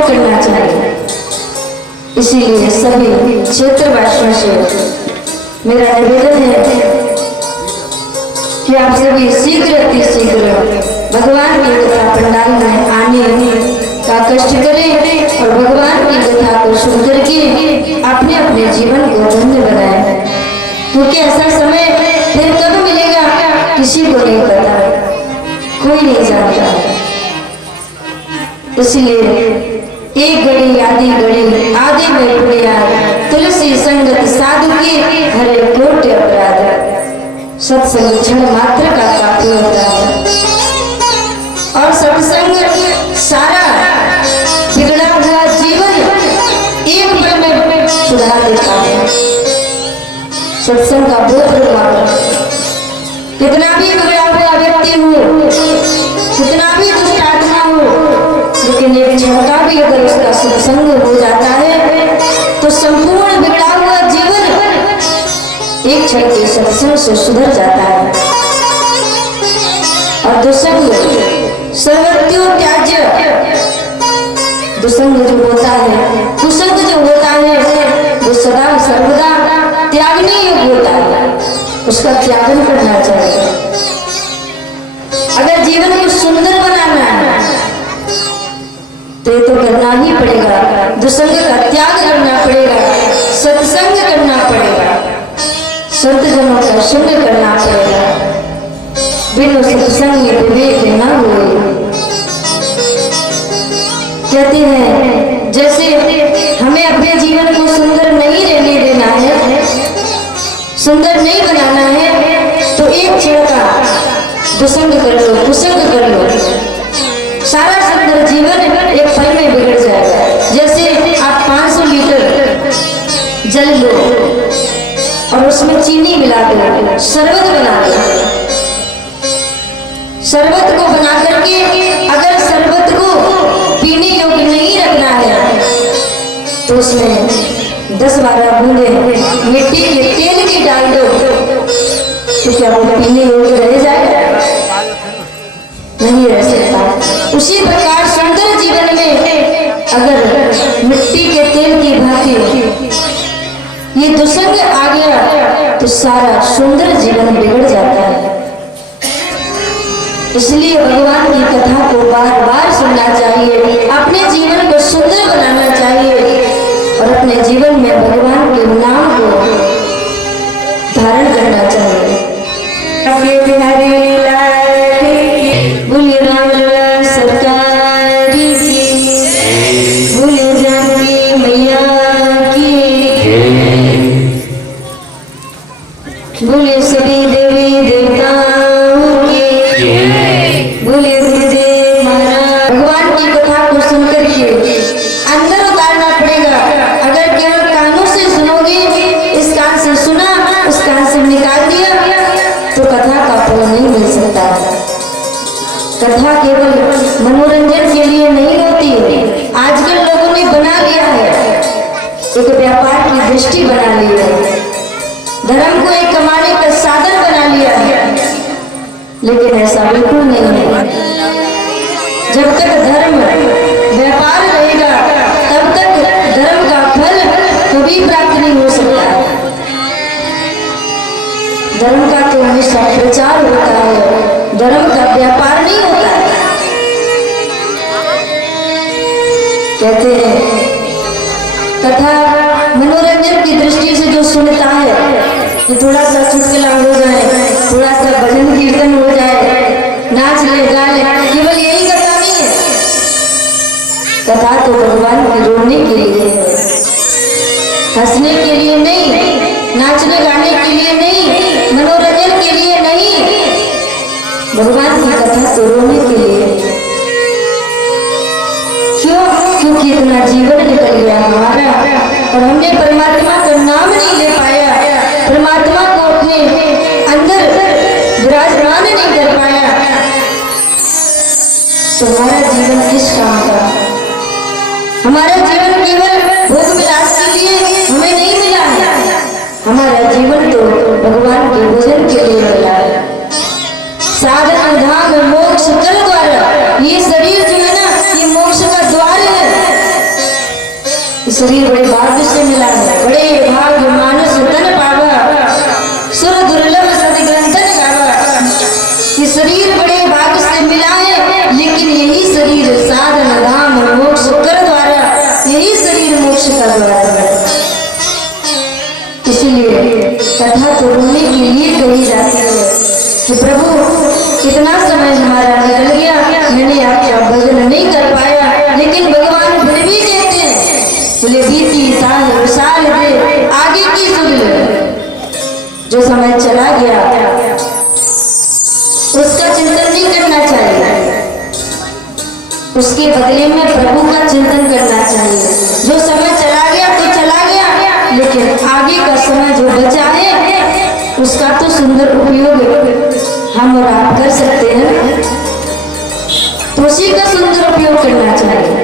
करना चाहिए। इसीलिए सभी क्षेत्रवासियों से मेरा निवेदन है कि आप सभी शीघ्र अतिशीघ्र भगवान की कथा पंडाल में आने का कष्ट करें और भगवान की कथा को सुन करके अपने अपने जीवन को धन्य बनाएं, क्योंकि ऐसा समय फिर कब मिलेगा किसी को नहीं पता, कोई नहीं जानता। इसलिए एक घड़ी आदि में पुण्या तुलसी संगत साधु की हरे कोट अपराध। सत्संग क्षण मात्र का काफी होता है और सत्संग सारा बिगड़ा हुआ जीवन एक पल में सुधार देता है। सत्संग का बहुत प्रभाव, कितना भी बिगड़ा हुआ व्यक्ति हो, कितना भी दुष्ट आत्मा हो, लेकिन एक क्षण का भी अगर उसका सत्संग हो जाता है तो संपूर्ण बिगड़ा हुआ जीवन एक क्षण के सत्संग से सुधर जाता है। और दुसंग सर्वत्यो त्याज्य, दुसंग जो होता है, कुसंग जो होता है, वो सदा सर्वदा त्यागने योग्य होता है, उसका त्यागन करना चाहिए। अगर जीवन को सुंदर बनाना है तो ये तो करना ही पड़ेगा, दुसंग का त्याग करना पड़ेगा, सत्संग करना पड़ेगा, संत जनों का संग करना पड़ेगा। बिनु सत्संग विवेक न हुए। कहते हैं जैसे हमें अपने जीवन को सुंदर नहीं रहने देना है, सुंदर नहीं बनाना है, तो एक क्षण का दुसंग कर लो, कुसंग कर लो, सारा सुंदर जीवन एक पल में बिगड़ जाएगा। जैसे आप 500 लीटर जल लो और उसमें चीनी मिला दो, शरबत बना दो। शरबत को बना करके अगर शरबत को पीने योग्य नहीं रखना है तो उसमें 10-12 बूंदे मिट्टी के तेल की डाल दो, तो क्या वो पीने योग्य रह जाएगा? नहीं रह सकता। उसी प्रकार सुंदर जीवन में अगर मिट्टी के तेल की भांति ये दुसंग आ गया तो सारा सुंदर जीवन बिगड़ जाता है। इसलिए भगवान की कथा को बार बार सुनना चाहिए, अपने जीवन को सुंदर बनाना चाहिए और अपने जीवन में भगवान के नाम को धारण करना चाहिए। बोलिए राम सरकार की, बोलिए जानकी मैया की, बोलिए सभी देवी देवताओं की, बोलिए गुरुदेव महाराज। भगवान की कथा को सुनकर के अंदर उतारना पड़ेगा। अगर केवल कानों से सुनोगे, इस कान से सुना उस कान से निकाल दिया, तो कथा का फल नहीं मिल सकता। कथा केवल मनोरंजन के लिए नहीं होती। आजकल लोगों ने बना लिया है, एक व्यापार की दृष्टि बना ली है, धर्म को एक कमाने का साधन बना लिया है, लेकिन ऐसा बिल्कुल नहीं है। जब तक धर्म व्यापार रहेगा तब तक धर्म का फल कभी प्राप्त नहीं हो सकता। धर्म का तो हमेशा प्रचार होता है, धर्म का व्यापार नहीं होता है। कहते हैं कथा मनोरंजन की दृष्टि से जो सुनता है कि थोड़ा सा चुटकुला हो जाए, थोड़ा सा भजन कीर्तन हो जाए, नाच ले गा ले, केवल यही कथा नहीं है। कथा तो भगवान की रोने के लिए है, हंसने के लिए नहीं, नाचने गाने के लिए नहीं, मनोरंजन के लिए नहीं। भगवान की कथा तो रोने के लिए। क्यों? क्योंकि इतना जीवन निकल गया हमारा और हमने परमात्मा का नाम नहीं ले पाया, परमात्मा को अपने अंदर विराजमान नहीं कर पाया, तो हमारा जीवन किस काम का? हमारा जीवन केवल भोग विलास के लिए हमें नहीं मिला है, हमारा जीवन तो भगवान के भजन के लिए मिला है। साधन धाम मोक्ष कर द्वारा, ये शरीर जो है ना, ये मोक्ष का द्वार है। शरीर बड़े भाग्य से मिला है, बड़े भाग्य मानुष तन पावा, सुर दुर्लभ सद ग्रंथन गावा। ये शरीर बड़े भाग्य से मिला है, लेकिन यही शरीर साधन धाम मोक्ष कर द्वारा, यही शरीर मोक्ष का द्वार है। इसलिए कथा तो रोने के लिए कही जाती है कि प्रभु इतना समय हमारा निकल गया, मैंने आपका भजन नहीं कर पाया, लेकिन भगवान फिर भी कहते हैं बोले बीती साल दे आगे की सुन जो समय चला गया उसका चिंतन नहीं करना चाहिए, उसके बदले में प्रभु का चिंतन करना चाहिए। जो समय चला गया तो चला गया, लेकिन आगे का समय जो बचा है उसका तो सुंदर उपयोग हम और आप कर सकते हैं, तो उसी का सुंदर उपयोग करना चाहिए।